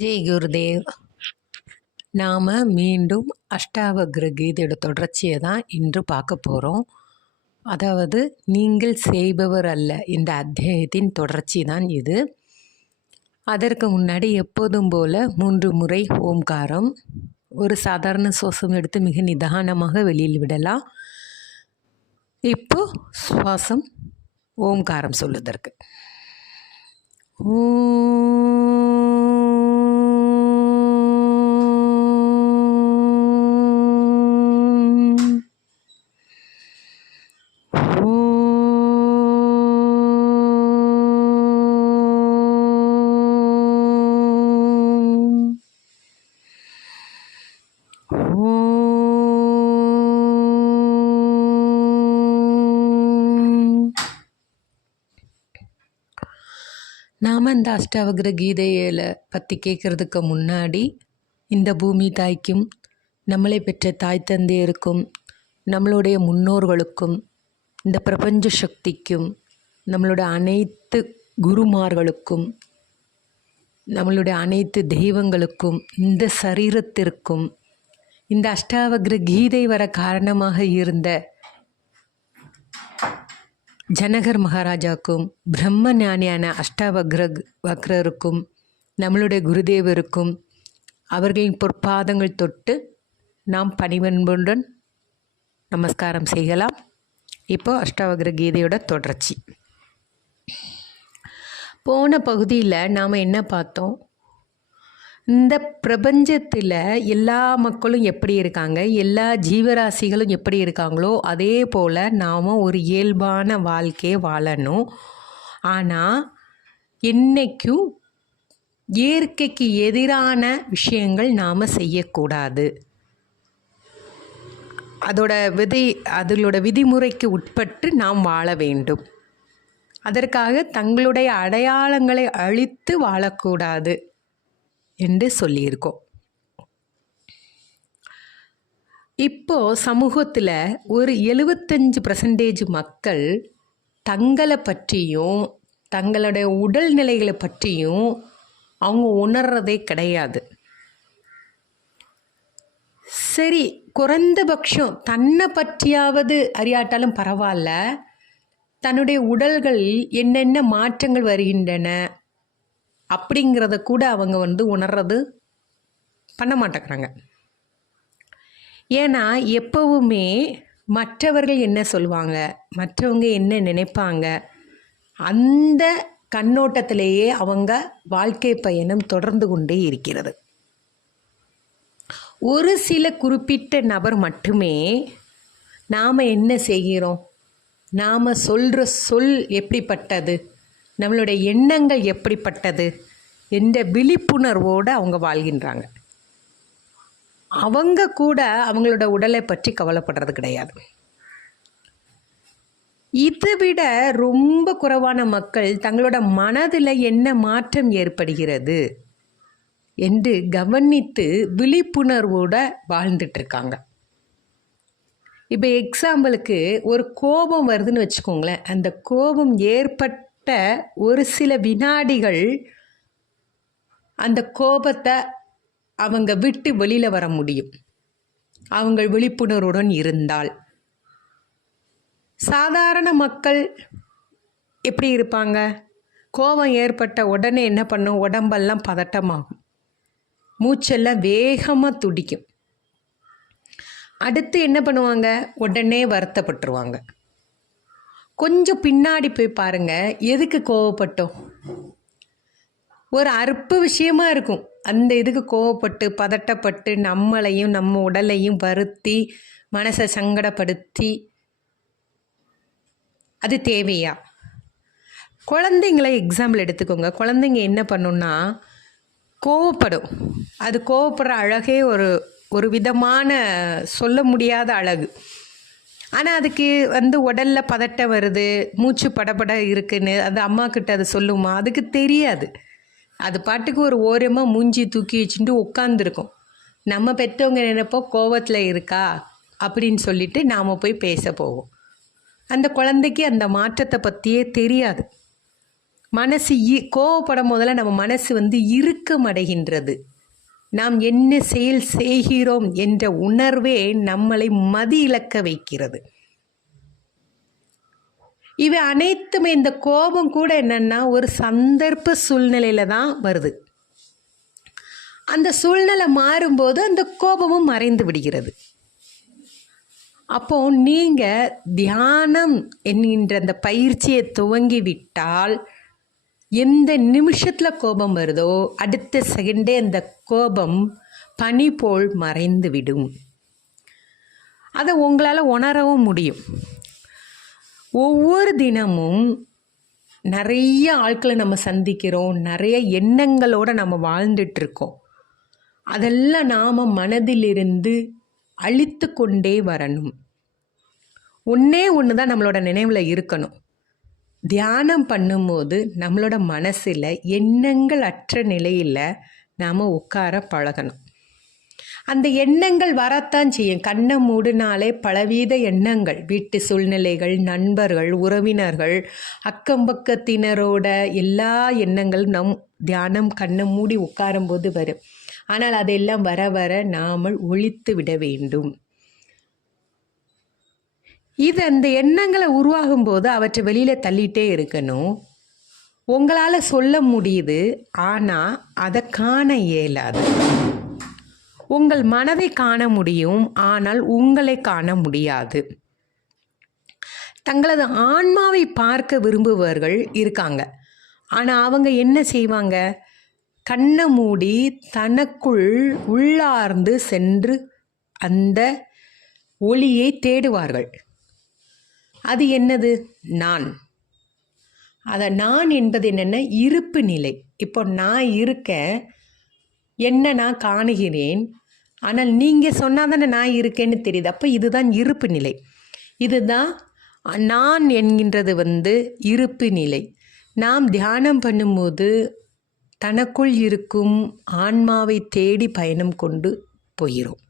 ஜெய் குருதேவ். நாம் மீண்டும் அஷ்டாவக்ர கீதையோட தொடர்ச்சியை தான் இன்று பார்க்க போகிறோம். அதாவது நீங்கள் செய்பவர் அல்ல இந்த அத்தியாயத்தின் தொடர்ச்சி தான் இது. அதற்கு முன்னாடி எப்போதும் போல் 3 முறை ஓம்காரம். ஒரு சாதாரண சுவாசம் எடுத்து மிக நிதானமாக வெளியில் விடலாம். இப்போ சுவாசம் ஓம்காரம் சொல்லுதற்கு நாம் இந்த அஷ்டாவக்ர கீதையில் பற்றி கேட்குறதுக்கு முன்னாடி இந்த பூமி தாய்க்கும் நம்மளை பெற்ற தாய் தந்தையருக்கும் நம்மளுடைய முன்னோர்களுக்கும் இந்த பிரபஞ்ச சக்திக்கும் நம்மளுடைய அனைத்து குருமார்களுக்கும் நம்மளுடைய அனைத்து தெய்வங்களுக்கும் இந்த சரீரத்திற்கும் இந்த அஷ்டாவக்ர கீதை வர காரணமாக இருந்த ஜனகர் மகாராஜாக்கும் பிரம்ம ஞானியான அஷ்டாவக்ரருக்கும் நம்மளுடைய குருதேவருக்கும் அவர்களின் பொற்பாதங்கள் தொட்டு நாம் பணிவன்புடன் நமஸ்காரம் செய்யலாம். இப்போ அஷ்டாவக்ர கீதையோட தொடர்ச்சி. போன பகுதியில் நாம் என்ன பார்த்தோம்? இந்த பிரபஞ்சத்தில் எல்லா மக்களும் எப்படி இருக்காங்க, எல்லா ஜீவராசிகளும் எப்படி இருக்காங்களோ அதே போல் நாம் ஒரு இயல்பான வாழ்க்கையை வாழணும். ஆனால் என்னைக்கும் இயற்கைக்கு எதிரான விஷயங்கள் நாம் செய்யக்கூடாது. அதோட விதிமுறைக்கு உட்பட்டு நாம் வாழ வேண்டும். அதற்காக தங்களுடைய அடையாளங்களை அழித்து வாழக்கூடாது என்று சொல்லியிருக்கோம். இப்போ சமூகத்தில் ஒரு 75% மக்கள் தங்களை பற்றியும் தங்களுடைய உடல்நிலைகளை பற்றியும் அவங்க உணர்றதே கிடையாது. சரி, குறைந்தபட்சம் தன்னை பற்றியாவது அறியாட்டாலும் பரவாயில்ல, தன்னுடைய உடல்கள் என்னென்ன மாற்றங்கள் வருகின்றன அப்படிங்கிறத கூட அவங்க உணர்றது பண்ண மாட்டேங்கிறாங்க. ஏன்னா எப்பவுமே மற்றவர்கள் என்ன சொல்லுவாங்க, மற்றவங்க என்ன நினைப்பாங்க, அந்த கண்ணோட்டத்திலேயே அவங்க வாழ்க்கை பயணம் தொடர்ந்து கொண்டே இருக்கிறது. ஒரு சில குறிப்பிட்ட நபர் மட்டுமே நாம் என்ன செய்கிறோம், நாம் சொல்கிற சொல் எப்படிப்பட்டது, நம்மளுடைய எண்ணங்கள் எப்படிப்பட்டது என்ற விழிப்புணர்வோடு அவங்க வாழ்கின்றாங்க. அவங்க கூட அவங்களோட உடலை பற்றி கவலைப்படுறது கிடையாது. இதை விட ரொம்ப குறைவான மக்கள் தங்களோட மனதில் என்ன மாற்றம் ஏற்படுகிறது என்று கவனித்து விழிப்புணர்வோடு வாழ்ந்துட்டுருக்காங்க. இப்போ எக்ஸாம்பிளுக்கு ஒரு கோபம் வருதுன்னு வச்சுக்கோங்களேன். அந்த கோபம் ஏற்பட்ட ஒரு சில வினாடிகள் அந்த கோபத்தை அவங்க விட்டு வெளியில் வர முடியும், அவங்க விழிப்புணர்வுடன் இருந்தால். சாதாரண மக்கள் எப்படி இருப்பாங்க? கோபம் ஏற்பட்ட உடனே என்ன பண்ணும்? உடம்பெல்லாம் பதட்டமாகும், மூச்செல்லாம் வேகமாக துடிக்கும். அடுத்து என்ன பண்ணுவாங்க? உடனே வருத்தப்பட்டுருவாங்க. கொஞ்சம் பின்னாடி போய் பாருங்கள், எதுக்கு கோவப்பட்டோம்? ஒரு அற்ப விஷயமா இருக்கும், அந்த இதுக்கு கோவப்பட்டு பதட்டப்பட்டு நம்மளையும் நம்ம உடலையும் வருத்தி மனசை சங்கடப்படுத்தி அது தேவையா? குழந்தைங்களை எக்ஸாம்பிள் எடுத்துக்கோங்க. குழந்தைங்க என்ன பண்ணுன்னா கோவப்படும். அது கோவப்படுற அழகே ஒரு விதமான சொல்ல முடியாத அழகு. ஆனால் அதுக்கு உடலில் பதட்டம் வருது, மூச்சு படபட இருக்குன்னு அது அம்மா கிட்ட அது சொல்லுமா? அதுக்கு தெரியாது. அது பாட்டுக்கு ஒரு ஓரமாக மூஞ்சி தூக்கி வச்சுட்டு உட்காந்துருக்கும். நம்ம பெற்றவங்க நினைப்போ கோவத்தில் இருக்கா அப்படின்னு சொல்லிட்டு நாம் போய் பேச போவோம். அந்த குழந்தைக்கு அந்த மாற்றத்தை பற்றியே தெரியாது. மனசு கோவப்படும் போதெல்லாம் நம்ம மனசு வந்து இறுக்கமடைகின்றது. நாம் என்ன செயல் செய்கிறோம் என்ற உணர்வே நம்மளை மதி இழக்க வைக்கிறது. இவை அனைத்துமே, இந்த கோபம் கூட என்னன்னா ஒரு சந்தர்ப்ப சூழ்நிலையில தான் வருது. அந்த சூழ்நிலை மாறும்போது அந்த கோபமும் மறைந்து விடுகிறது. அப்போ நீங்க தியானம் என்கின்ற அந்த பயிற்சியை துவங்கி விட்டால் எந்த நிமிஷத்துல கோபம் வருதோ அடுத்த செகண்டே அந்த கோபம் பனி போல் மறைந்து விடும். அதை உங்களால் உணரவும் முடியும். ஒவ்வொரு தினமும் நிறைய ஆட்களை நம்ம சந்திக்கிறோம், நிறைய எண்ணங்களோடு நம்ம வாழ்ந்துட்டுருக்கோம். அதெல்லாம் நாம் மனதிலிருந்து அழித்து கொண்டே வரணும். ஒன்றே ஒன்று தான் நம்மளோட நினைவில் இருக்கணும். தியானம் பண்ணும்போது நம்மளோட மனசில் எண்ணங்கள் அற்ற நிலையில் நாம் உட்கார பழகணும். அந்த எண்ணங்கள் வரத்தான் செய்யும். கண்ணை மூடினாலே பலவித எண்ணங்கள், வீட்டு சூழ்நிலைகள், நண்பர்கள், உறவினர்கள், அக்கம்பக்கத்தினரோட எல்லா எண்ணங்களும் நம் தியானம் கண்ணை மூடி உட்காரும்போது வரும். ஆனால் அதெல்லாம் வர வர நாம் ஒழித்து விட வேண்டும். இது அந்த எண்ணங்களை உருவாகும் போது அவற்றை வெளியில் தள்ளிட்டே இருக்கணும். உங்களால் சொல்ல முடியுது, ஆனால் அதை காண இயலாது. உங்கள் மனதை காண முடியும், ஆனால் உங்களை காண முடியாது. தங்களது ஆன்மாவை பார்க்க விரும்புபவர்கள் இருக்காங்க. ஆனால் அவங்க என்ன செய்வாங்க? கண்ணை மூடி தனக்குள் உள்ளார்ந்து சென்று அந்த ஒளியை தேடுவார்கள். அது என்னது? நான். நான் என்பது என்னென்ன? இருப்பு நிலை. இப்போ நான் இருக்கேன், என்ன நான் காணுகிறேன், ஆனால் நீங்கள் சொன்னால் தானே நான் இருக்கேன்னு தெரியுது. அப்போ இதுதான் இருப்பு நிலை. இதுதான் நான் என்கின்றது இருப்பு நிலை. நாம் தியானம் பண்ணும்போது தனக்குள் இருக்கும் ஆன்மாவை தேடி பயணம் கொண்டு போகிறோம்.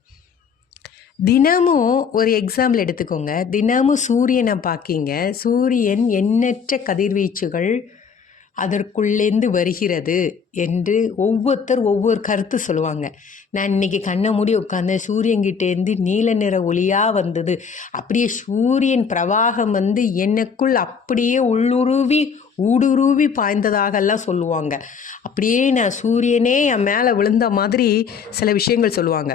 தினமும் ஒரு எக்ஸாம்பிள் எடுத்துக்கோங்க. தினமும் சூரியனை பார்க்கிங்க. சூரியன் எண்ணற்ற கதிர்வீச்சுகள் அதற்குள்ளேருந்து வருகிறது என்று ஒவ்வொருத்தர் ஒவ்வொரு கருத்து சொல்லுவாங்க. நான் இன்றைக்கி கண்ணை மூடி உட்காந்தேன், சூரியன்கிட்டேருந்து நீல நிற ஒளியாக வந்தது, அப்படியே சூரியன் பிரவாகம் எனக்குள் அப்படியே உள்ளுருவி ஊடுருவி பாய்ந்ததாகலாம் சொல்லுவாங்க. அப்படியே நான் சூரியனே என் மேலே விழுந்த மாதிரி சில விஷயங்கள் சொல்லுவாங்க.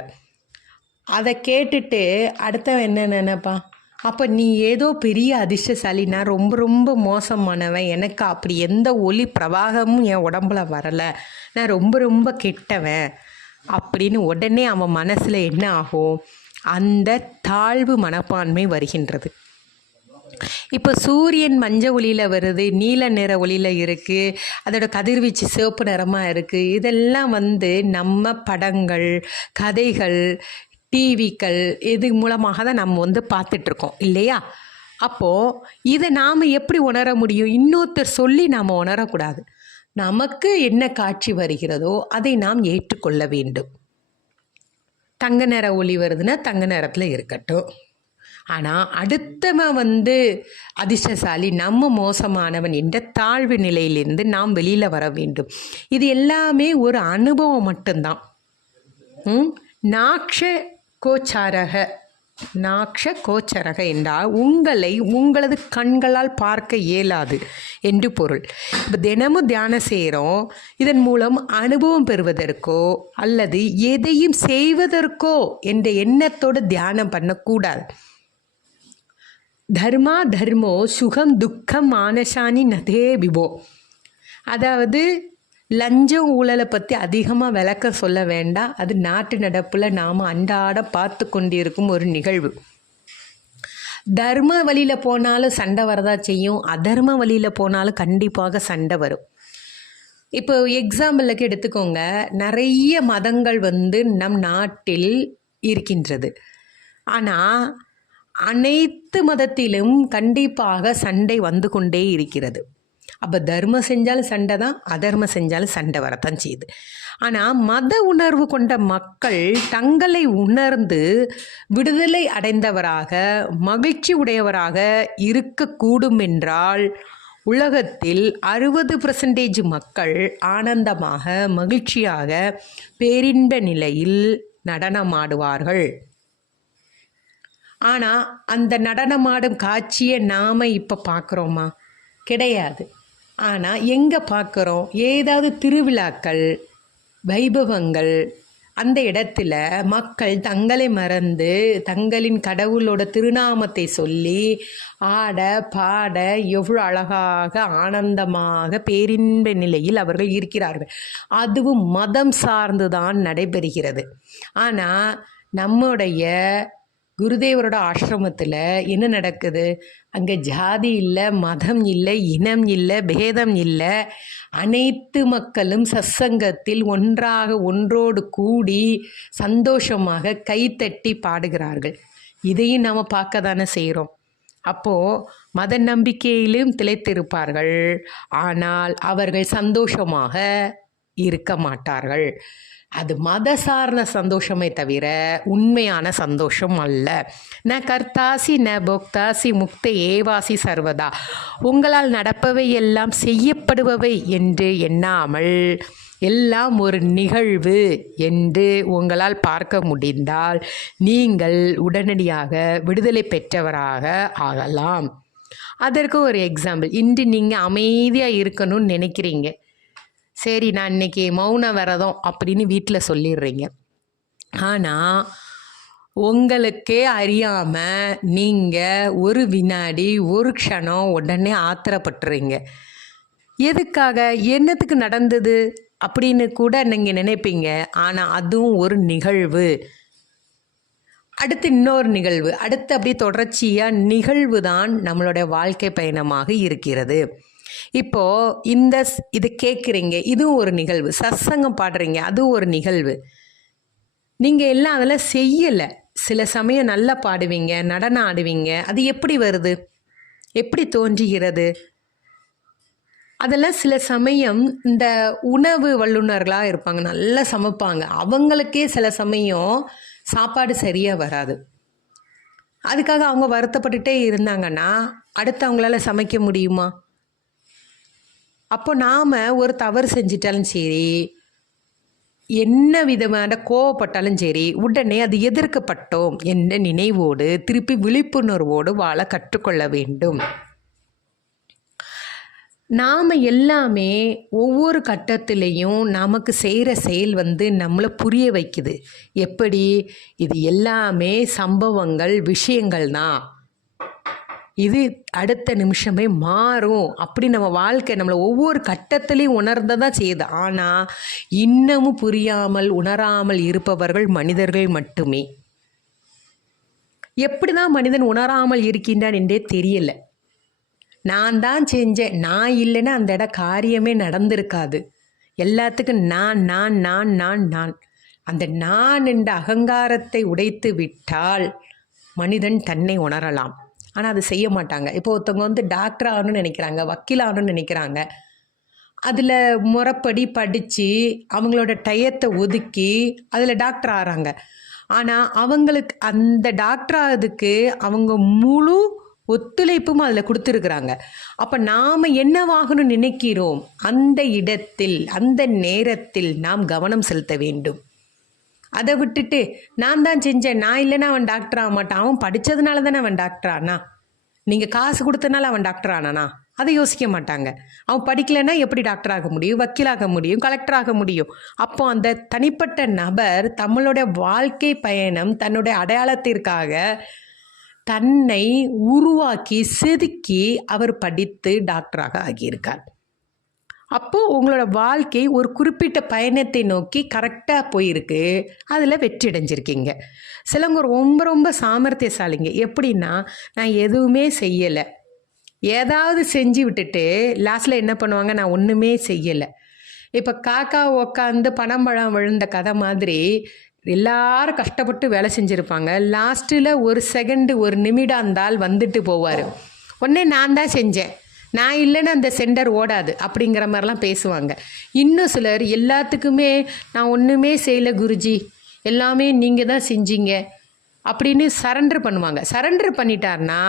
அதை கேட்டுட்டு அடுத்தவன் என்ன நினைப்பான்? அப்போ நீ ஏதோ பெரிய அதிர்ஷ்டசாலி, நான் ரொம்ப ரொம்ப மோசமானவன், எனக்கு அப்படி எந்த ஒளி பிரவாகமும் என் உடம்புல வரலை, நான் ரொம்ப ரொம்ப கெட்டவன் அப்படின்னு உடனே அவன் மனசில் என்ன ஆகும்? அந்த தாழ்வு மனப்பான்மை வருகின்றது. இப்போ சூரியன் மஞ்சள் ஒளியில் வருது, நீல நிற ஒளியில் இருக்குது, அதோட கதிர்வீச்சு சிவப்பு நிறமாக இருக்குது. இதெல்லாம் நம்ம படங்கள், கதைகள், டிவிக்கள் இது மூலமாக தான் நம்ம பார்த்துட்ருக்கோம் இல்லையா? அப்போது இதை நாம் எப்படி உணர முடியும்? இன்னொருத்தர் சொல்லி நாம் உணரக்கூடாது. நமக்கு என்ன காட்சி வருகிறதோ அதை நாம் ஏற்றுக்கொள்ள வேண்டும். தங்க நிற ஒளி வருதுன்னா தங்க நிறத்தில் இருக்கட்டும். ஆனால் அடுத்தவன் அதிர்ஷ்டசாலி, நம்ம மோசமானவன் என்ற தாழ்வு நிலையிலிருந்து நாம் வெளியில் வர வேண்டும். இது எல்லாமே ஒரு அனுபவம் மட்டும்தான். நாக்ஷ கோச்சரக என்றால் உங்களை உங்களது கண்களால் பார்க்க இயலாது என்று பொருள். இப்போ தினமும் தியானம் செய்கிறோம், இதன் மூலம் அனுபவம் பெறுவதற்கோ அல்லது எதையும் செய்வதற்கோ என்ற எண்ணத்தோடு தியானம் பண்ணக்கூடாது. தர்மோ சுகம் துக்கம் மானசானி நதே விபோ. அதாவது லஞ்சம் ஊழலை பற்றி அதிகமாக விளக்க சொல்ல வேண்டாம். அது நாட்டு நடப்பில் நாம் அன்றாட பார்த்து கொண்டிருக்கும் ஒரு நிகழ்வு. தர்ம வழியில் போனாலும் சண்டை வரதா செய்யும், அதர்ம வழியில் போனாலும் கண்டிப்பாக சண்டை வரும். இப்போ எக்ஸாம்பிளுக்கு எடுத்துக்கோங்க, நிறைய மதங்கள் நம் நாட்டில் இருக்கின்றது. ஆனால் அனைத்து மதத்திலும் கண்டிப்பாக சண்டை வந்து கொண்டே இருக்கிறது. அப்போ தர்மம் செஞ்சாலும் சண்டை தான், அதர்மம் செஞ்சாலும் சண்டை வரத்தான் செய்யுது. ஆனால் மத உணர்வு கொண்ட மக்கள் தங்களை உணர்ந்து விடுதலை அடைந்தவராக மகிழ்ச்சி உடையவராக இருக்கக்கூடும் என்றால் உலகத்தில் 60% மக்கள் ஆனந்தமாக மகிழ்ச்சியாக பேரின்ப நிலையில் நடனமாடுவார்கள். ஆனால் அந்த நடனமாடும் காட்சியை நாம் இப்போ பார்க்குறோமா? கிடையாது. ஆனால் எங்கே பார்க்குறோம்? ஏதாவது திருவிழாக்கள், வைபவங்கள், அந்த இடத்துல மக்கள் தங்களை மறந்து தங்களின் கடவுளோட திருநாமத்தை சொல்லி ஆட பாட எவ்வளோ அழகாக ஆனந்தமாக பேரின்ப நிலையில் அவர்கள் இருக்கிறார்கள். அதுவும் மதம் சார்ந்து தான் நடைபெறுகிறது. ஆனால் நம்முடைய குருதேவரோட ஆசிரமத்தில் என்ன நடக்குது? அங்கே ஜாதி இல்லை, மதம் இல்லை, இனம் இல்லை, பேதம் இல்லை. அனைத்து மக்களும் சத்சங்கத்தில் ஒன்றோடு கூடி சந்தோஷமாக கைத்தட்டி பாடுகிறார்கள். இதையும் நாம் பார்க்க தானே செய்கிறோம். அப்போது மத நம்பிக்கையிலும் திளைத்திருப்பார்கள், ஆனால் அவர்கள் சந்தோஷமாக இருக்க மாட்டார்கள். அது மத சார்ந்த சந்தோஷமே தவிர உண்மையான சந்தோஷம் அல்ல. ந கர்த்தாசி ந போக்தாசி முக்த ஏவாசி சர்வதா. உங்களால் நடப்பவை எல்லாம் செய்யப்படுபவை என்று எண்ணாமல் எல்லாம் ஒரு நிகழ்வு என்று உங்களால் பார்க்க முடிந்தால் நீங்கள் உடனடியாக விடுதலை பெற்றவராக ஆகலாம். அதற்கு ஒரு எக்ஸாம்பிள். இன்று நீங்கள் அமைதியாக இருக்கணும்னு நினைக்கிறீங்க. சரி, நான் இன்னைக்கு மௌன விரதம் அப்படின்னு வீட்டில் சொல்லிடுறீங்க. ஆனால் உங்களுக்கே அறியாமல் நீங்கள் ஒரு வினாடி ஒரு க்ஷணம் உடனே ஆத்திரப்பட்டுறீங்க. எதுக்காக, என்னத்துக்கு நடந்தது அப்படின்னு கூட நீங்கள் நினைப்பீங்க. ஆனால் அதுவும் ஒரு நிகழ்வு, அடுத்து இன்னொரு நிகழ்வு, அடுத்து அப்படியே தொடர்ச்சியாக நிகழ்வு தான் நம்மளுடைய வாழ்க்கை பயணமாக இருக்கிறது. இப்போது இது கேட்குறீங்க, இதுவும் ஒரு நிகழ்வு. சத்சங்கம் பாடுறீங்க, அதுவும் ஒரு நிகழ்வு. நீங்கள் எல்லாம் அதெல்லாம் செய்யலை. சில சமயம் நல்லா பாடுவீங்க, நடனம் ஆடுவீங்க. அது எப்படி வருது? எப்படி தோன்றுகிறது? அதெல்லாம் சில சமயம் இந்த உணவு வல்லுநர்களாக இருப்பாங்க, நல்லா சமைப்பாங்க. அவங்களுக்கே சில சமயம் சாப்பாடு சரியாக வராது. அதுக்காக அவங்க வருத்தப்பட்டுட்டே இருந்தாங்கன்னா அடுத்து அவங்களால சமைக்க முடியுமா? அப்போ நாம் ஒரு தவறு செஞ்சிட்டாலும் சரி, என்ன விதமான கோவப்பட்டாலும் சரி, உடனே அது எதிர்க்கப்பட்டோம் என்ற நினைவோடு திருப்பி விழிப்புணர்வோடு வாழ கற்றுக்கொள்ள வேண்டும். நாம் எல்லாமே ஒவ்வொரு கட்டத்திலையும் நமக்கு செய்கிற செயல் நம்மளை புரிய வைக்குது. எப்படி? இது எல்லாமே சம்பவங்கள், விஷயங்கள் தான். இது அடுத்த நிமிஷமே மாறும் அப்படி நம்ம வாழ்க்கை நம்மளை ஒவ்வொரு கட்டத்திலையும் உணர்ந்ததான் செய்யுது. ஆனால் இன்னமும் புரியாமல் உணராமல் இருப்பவர்கள் மனிதர்கள் மட்டுமே. எப்படி தான் மனிதன் உணராமல் இருக்கின்றான் என்றே தெரியலை. நான் தான் செஞ்சேன், நான் இல்லைன்னா அந்த இடம் காரியமே நடந்திருக்காது. எல்லாத்துக்கும் நான் நான் நான் நான் நான் அந்த நான் என்ற அகங்காரத்தை உடைத்து விட்டால் மனிதன் தன்னை உணரலாம். ஆனால் அது செய்ய மாட்டாங்க. இப்போ ஒருத்தவங்க டாக்டர் ஆகணும்னு நினைக்கிறாங்க, வக்கீல் ஆகணும்னு நினைக்கிறாங்க. அதில் முறைப்படி படித்து அவங்களோட டயத்தை ஒதுக்கி அதில் டாக்டர் ஆகிறாங்க. ஆனால் அவங்களுக்கு அந்த டாக்டர் ஆகிறதுக்கு அவங்க முழு ஒத்துழைப்பும் அதில் கொடுத்துருக்குறாங்க. அப்போ நாம் என்னவாகணும்னு நினைக்கிறோம், அந்த இடத்தில் அந்த நேரத்தில் நாம் கவனம் செலுத்த வேண்டும். அதை விட்டுட்டு நான் தான் செஞ்சேன், நான் இல்லைன்னா அவன் டாக்டர் ஆக மாட்டான், அவன் படித்ததுனால தானே அவன் டாக்டர் ஆனா, நீங்கள் காசு கொடுத்தனால அவன் டாக்டர் ஆனானா, அதை யோசிக்க மாட்டாங்க. அவன் படிக்கலைன்னா எப்படி டாக்டர் ஆக முடியும், வக்கீலாக முடியும், கலெக்டர் ஆக முடியும்? அப்போ அந்த தனிப்பட்ட நபர் தங்களுடைய வாழ்க்கை பயணம் தன்னுடைய அடையாளத்திற்காக தன்னை உருவாக்கி செதுக்கி அவர் படித்து டாக்டராக ஆகியிருக்கார். அப்போது உங்களோட வாழ்க்கை ஒரு குறிப்பிட்ட பயணத்தை நோக்கி கரெக்டாக போயிருக்கு, அதில் வெற்றி அடைஞ்சிருக்கீங்க. சிலவங்க ரொம்ப ரொம்ப சாமர்த்தியசாலிங்க. எப்படின்னா, நான் எதுவுமே செய்யலை, ஏதாவது செஞ்சு விட்டுட்டு லாஸ்ட்டில் என்ன பண்ணுவாங்க, நான் ஒன்றுமே செய்யலை. இப்போ காக்கா உக்காந்து பனம்பழம் விழுந்த கதை மாதிரி எல்லாரும் கஷ்டப்பட்டு வேலை செஞ்சுருப்பாங்க. லாஸ்ட்டில் ஒரு செகண்டு ஒரு நிமிடம் இருந்தால் வந்துட்டு போவார். உடனே நான் தான் செஞ்சேன், நான் இல்லைன்னா அந்த சென்டர் ஓடாது அப்படிங்கிற மாதிரிலாம் பேசுவாங்க. இன்னும் சிலர் எல்லாத்துக்குமே நான் ஒன்றுமே செய்யலை குருஜி, எல்லாமே நீங்கள் தான் செஞ்சீங்க, அப்படின்னு சரண்டர் பண்ணுவாங்க. சரண்டர் பண்ணிட்டார்னா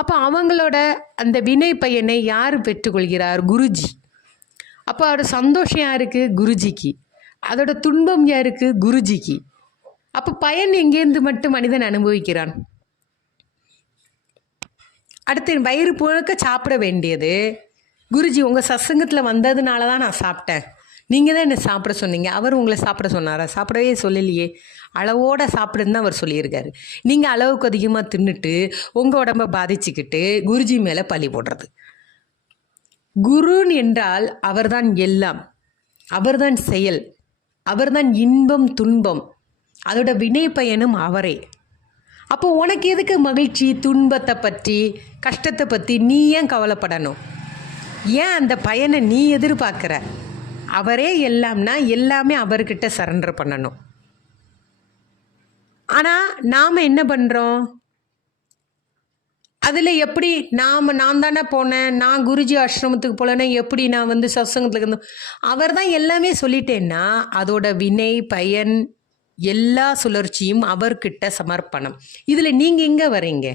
அப்போ அவங்களோட அந்த வினை பயனை யார் பெற்றுக்கொள்கிறார்? குருஜி. அப்போ அதோட சந்தோஷம் யாருக்கு? குருஜிக்கு. அதோட துன்பம் யாருக்கு? குருஜிக்கு. அப்போ பயன் எங்கேருந்து மட்டும் மனிதன் அனுபவிக்கிறான்? அடுத்து வயிறு புழக்க சாப்பிட வேண்டியது. குருஜி உங்கள் சத்சங்கத்தில் வந்ததுனால தான் நான் சாப்பிட்டேன், நீங்கள் தான் என்னை சாப்பிட சொன்னீங்க. அவர் உங்களை சாப்பிட சொன்னாரா? சாப்பிடவே சொல்லலையே. அளவோடு சாப்பிடுன்னு தான் அவர் சொல்லியிருக்காரு. நீங்கள் அளவுக்கு அதிகமாக தின்னுட்டு உங்கள் உடம்பை பாதிச்சுக்கிட்டு குருஜி மேலே பழி போடுறது. குருன் என்றால் அவர்தான் எல்லாம், அவர்தான் செயல், அவர்தான் இன்பம் துன்பம், அதோட வினை பயனும் அவரே. அப்போ உனக்கு எதுக்கு மகிழ்ச்சி? துன்பத்தை பற்றி கஷ்டத்தை பற்றி நீ ஏன் கவலைப்படணும்? ஏன் அந்த பயனை நீ எதிர்பார்க்குற? அவரே எல்லாம்னா எல்லாமே அவர்கிட்ட சரண்டர் பண்ணணும். ஆனால் நாம் என்ன பண்ணுறோம்? அதில் எப்படி நான் தானே போனேன், நான் குருஜி ஆசிரமத்துக்கு போகலன்னா எப்படி நான் வந்து சத்சங்கத்துக்கு இருந்து அவர் தான் எல்லாமே சொல்லிட்டேன்னா அதோட வினை பயன் எல்லா சுழற்சியும் அவர்கிட்ட சமர்ப்பணம். இதில் நீங்கள் எங்கே வரீங்க?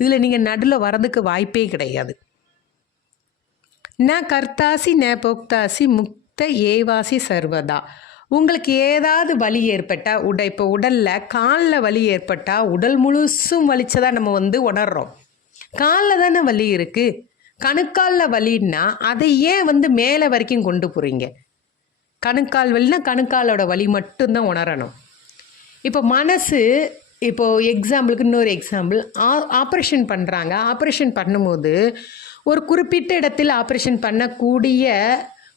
இதில் நீங்கள் நடுவில் வரதுக்கு வாய்ப்பே கிடையாது. ந கர்த்தாசி ந போக்தாசி முக்த ஏவாசி சர்வதா. உங்களுக்கு ஏதாவது வலி ஏற்பட்டால் இப்போ உடலில் காலில் வலி ஏற்பட்டால் உடல் முழுசும் வலிச்சதா நம்ம வந்து உணர்றோம். காலில் தானே வலி இருக்குது. கணுக்காலில் வலின்னா அதை ஏன் வந்து மேலே வரைக்கும் கொண்டு போகிறீங்க? கணுக்கால் வலினா கணுக்காலோட வலி மட்டும்தான் உணரணும். இப்போ மனசு, இப்போது எக்ஸாம்பிளுக்கு இன்னொரு எக்ஸாம்பிள், ஆப்ரேஷன் பண்ணுறாங்க. ஆப்ரேஷன் பண்ணும்போது ஒரு குறிப்பிட்ட இடத்தில் ஆப்ரேஷன் பண்ணக்கூடிய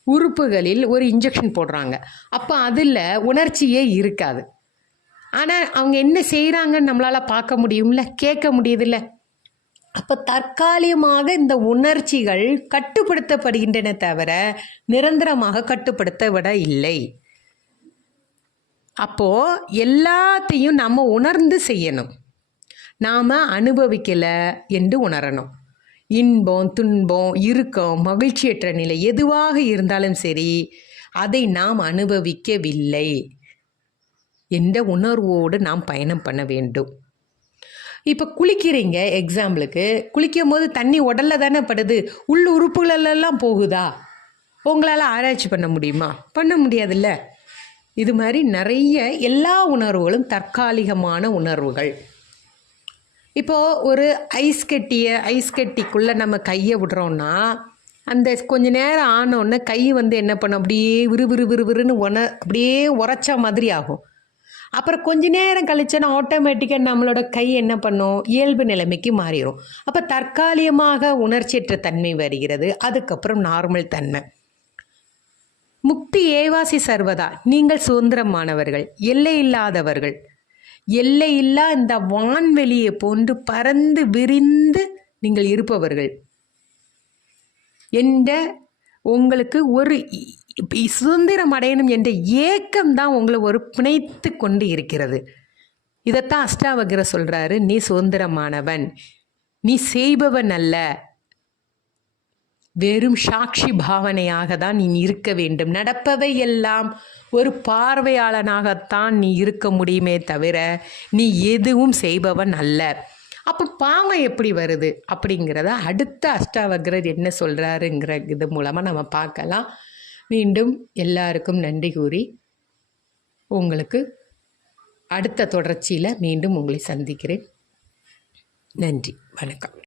உறுப்புகளில் ஒரு இன்ஜெக்ஷன் போடுறாங்க. அப்போ அதில் உணர்ச்சியே இருக்காது. ஆனால் அவங்க என்ன செய்கிறாங்கன்னு நம்மளால் பார்க்க முடியும்ல, கேட்க முடியுதுல்ல. அப்போ தற்காலிகமாக இந்த உணர்ச்சிகள் கட்டுப்படுத்தப்படுகின்றன தவிர நிரந்தரமாக கட்டுப்படுத்தப்பட இல்லை. அப்போது எல்லாத்தையும் நம்ம உணர்ந்து செய்யணும். நாம் அனுபவிக்கலை என்று உணரணும். இன்பம் துன்பம் இறுக்கம் மகிழ்ச்சியற்ற நிலை எதுவாக இருந்தாலும் சரி, அதை நாம் அனுபவிக்கவில்லை என்ற உணர்வோடு நாம் பயணம் பண்ண வேண்டும். இப்போ குளிக்கிறீங்க, எக்ஸாம்பிளுக்கு குளிக்கும் போது தண்ணி உடல்ல தானே படுது, உள்ள உறுப்புகளெல்லாம் போகுதா? உங்களால் ஆராய்ச்சி பண்ண முடியுமா? பண்ண முடியாதுல்ல. இது மாதிரி நிறைய எல்லா உணர்வுகளும் தற்காலிகமான உணர்வுகள். இப்போது ஒரு ஐஸ் கட்டிக்குள்ளே நம்ம கையை விடுறோன்னா அந்த கொஞ்ச நேரம் ஆனோடனே கை வந்து என்ன பண்ணும்? அப்படியே விறுவிறுன்னு அப்படியே உரைச்ச மாதிரி ஆகும். அப்புறம் கொஞ்ச நேரம் கழிச்சோன்னா ஆட்டோமேட்டிக்காக நம்மளோட கை என்ன பண்ணும்? இயல்பு நிலைமைக்கு மாறிடும். அப்போ தற்காலிகமாக உணர்ச்சியற்ற தன்மை வருகிறது, அதுக்கப்புறம் நார்மல் தன்மை. முக்தி ஏவாசி சர்வதா. நீங்கள் சுதந்திரமானவர்கள், எல்லை இல்லாதவர்கள். எல்லையில்லா இந்த வான்வெளியை போன்று பறந்து விரிந்து நீங்கள் இருப்பவர்கள் என்ற உங்களுக்கு ஒரு சுதந்திரம் அடையணும் என்ற ஏக்கம்தான் உங்களை ஒரு பிணைத்து கொண்டு இருக்கிறது. இதைத்தான் அஷ்டாவக்ரர் சொல்கிறாரு, நீ சுதந்திரமானவன், நீ செய்பவன் அல்ல, வெறும் சாட்சி பாவனையாக தான் நீ இருக்க வேண்டும். நடப்பவை எல்லாம் ஒரு பார்வையாளனாகத்தான் நீ இருக்க முடியுமே தவிர நீ எதுவும் செய்பவன் அல்ல. அப்போ பாவம் எப்படி வருது அப்படிங்கிறத அடுத்த அஷ்டாவக்ரர் என்ன சொல்கிறாருங்கிற இது மூலமாக நம்ம பார்க்கலாம். மீண்டும் எல்லாருக்கும் நன்றி கூறி உங்களுக்கு அடுத்த தொடர்ச்சியில் மீண்டும் உங்களை சந்திக்கிறேன். நன்றி, வணக்கம்.